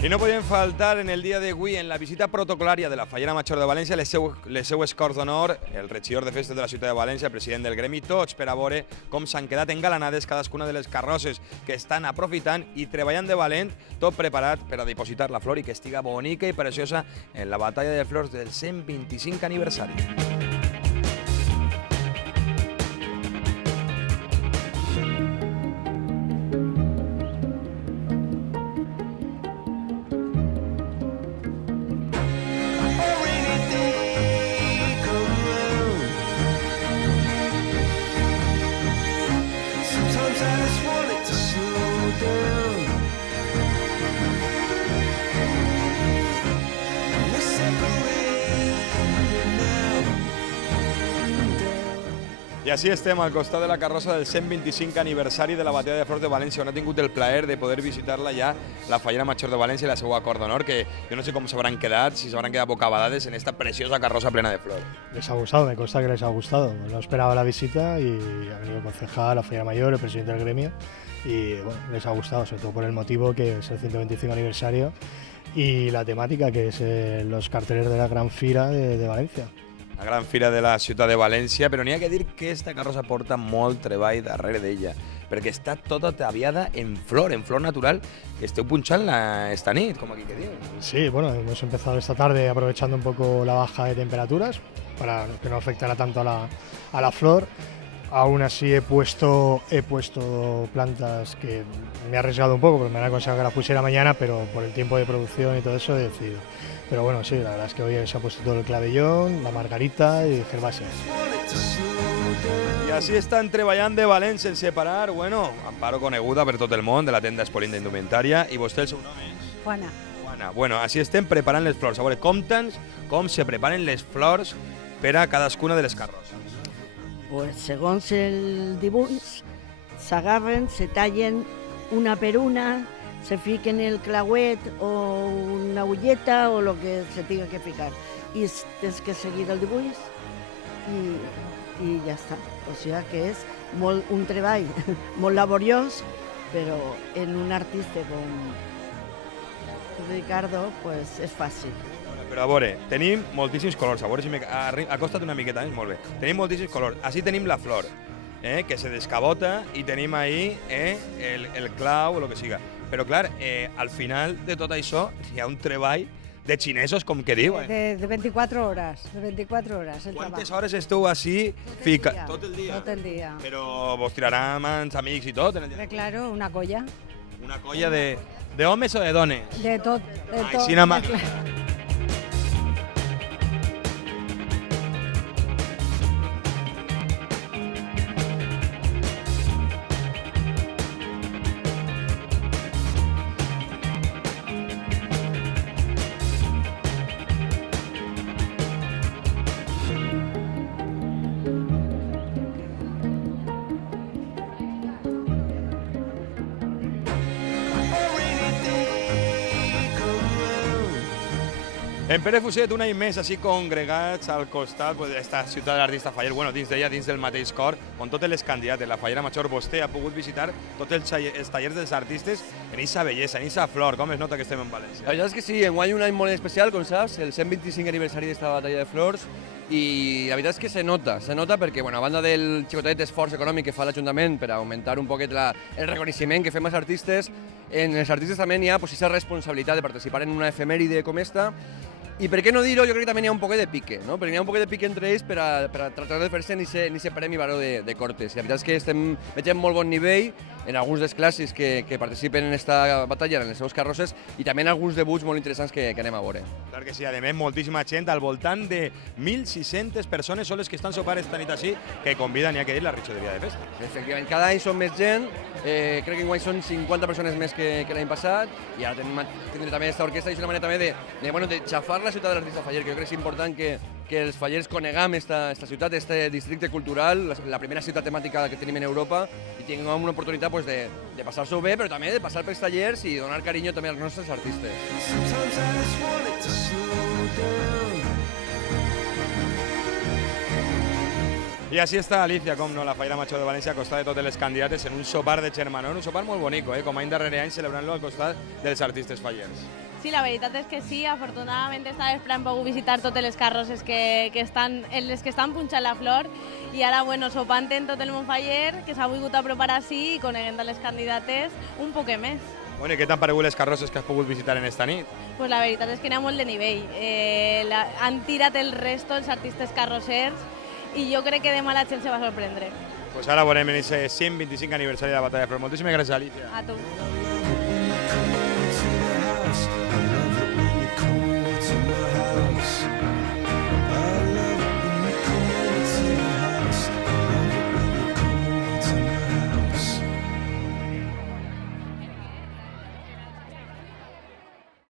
I no podien faltar en el dia d'avui en la visita protocolària de la Fallera Major de València les seues corts d'honor, el regidor de festes de la ciutat de València, el president del gremi, tots per a veure com s'han quedat engalanades cadascuna de les carrosses que estan aprofitant i treballant de valent, tot preparat per a dipositar la flor i que estiga bonica i preciosa en la batalla de flors del 125 aniversari. I així estem al costat de la carrossa del 125 aniversari de la Batalla de Flors de València, on ha tingut el plaer de poder visitar-la ja la Fallera Major de València i la seva cort d'honor, que jo no sé com s'hauran quedat, si s'hauran quedat bocabadades en esta preciosa carroza plena de flor. Les ha gustado, me consta que les ha gustado. No esperaba la visita y ha venido el concejal, la Fallera Mayor, el presidente del gremio y bueno, les ha gustado, sobre todo por el motivo que es el 125 aniversario y la temática que es los carteles de la Gran Fira de Valencia. La gran fira de la ciutat de València, però n'hi ha que dir que esta carrossa porta molt treball darrere d'ella, perquè està tota ataviada en flor natural, que esteu punxant-la esta nit, com aquí que diu. Sí, bueno, hemos empezado esta tarde aprovechando un poco la baja de temperaturas para que no afectara tanto a la flor. Aún así he puesto plantas que me he arriesgado un poco, porque me han aconsejado que las pusiera mañana, pero por el tiempo de producción y todo eso he decidido. Pero bueno, sí, la verdad es que hoy se ha puesto todo el clavellón, la margarita y gervasias. I així estan treballant de valent sense parar, bueno, Amparo coneguda per tot el món, de la tenda Espolin d'Indumentària, i vostè el seu nom és? Juana. Juana. Bueno, així estem preparant les flors. A veure, compta'ns com se preparen les flors per a cadascuna de les carrosses. Pues segons el dibuix, s'agarren, se tallen una per una, se fiquen el clauet o una ulleta o lo que se tenga que ficar. Y tens que seguir el dibuix i ja està. O sigui que és un treball molt laboriós, però en un artista com Ricardo pues és fàcil. Però a veure, tenim moltíssims colors, a veure si acosta't una miqueta més, molt bé. Tenim moltíssims colors. Així tenim la flor, que se descabota i tenim ahí el clau o el que siga. Però clar, al final de tot això hi ha un treball de xinesos, com que diuen. De 24 hores, de 24 hores. Quantes hores esteu així? Tot el dia? Tot el dia. Però vos tirarà mans amics i tot? Claro, una colla. Una colla de homes o de dones? De tot. Així nada más. En Pere Fuset, un any més així congregats al costat d'esta ciutat de l'artista Faller, bueno, dins d'ella, dins del mateix cor, on totes les candidates, la Fallera Major, vostè ha pogut visitar tots els tallers dels artistes en aquesta bellesa, en aquesta flor, com es nota que estem en València? La veritat és que sí, enguany un any molt especial, com saps, el 125 aniversari d'esta batalla de flors, i la veritat és que se nota perquè, bueno, a banda del xicotet esforç econòmic que fa l'Ajuntament per augmentar un poquet el reconeixement que fem als artistes, en els artistes també n'hi ha aquesta responsabilitat de participar en una efemèride com esta. I per què no dir-ho? Jo crec que també n'hi ha un poquet de pique, no? Perquè n'hi ha un poquet de pique entre ells per a tractar de fer-se en aquest premi Baró de Cortes. I la veritat és que veiem molt bon nivell en alguns dels clàssics que participen en aquesta batalla, en les seves carrosses, i també en alguns debuts molt interessants que anem a veure. Clar que sí, a més, moltíssima gent, al voltant de 1.600 persones són les que estan sopant esta nit així, que conviden, n'hi ha que dir, la Richoderia de Festa. Efectivament, cada any són més gent, crec que enguany són 50 persones més que l'any passat, i ara tindrem també aquesta orquestra i és una manera també de xafar la ciutat de l'artista Faller, que jo crec que és important que els fallers coneguem esta ciutat, este districte cultural, la primera ciutat temàtica que tenim en Europa, i tinguem una oportunitat de passar-s'ho bé, però també de passar pels tallers i donar carinyo també als nostres artistes. I així està Alicia, com no, la Fallera Major de València, a costat de totes les candidates en un sopar de germanor, un sopar molt bonic, com any darrere any, celebrant-lo al costat dels artistes fallers. Sí, la veritat és que sí, afortunadament esta vespre hem pogut visitar totes les carrosses que estan punxant la flor i ara, bueno, sopant en tot el Montfaller, que s'ha volgut apropar així i coneguent les candidates un poc més. Bueno, i què t'han paregut les carrosses que has pogut visitar en esta nit? Pues la veritat és que n'hi ha molt de nivell. Han tirat el resto els artistes carrossers i jo crec que demà la gent se va sorprendre. Pues ara veurem en aquest 125 aniversari de la Batalla de Flor. Moltíssimes gràcies, Alicia. A tu.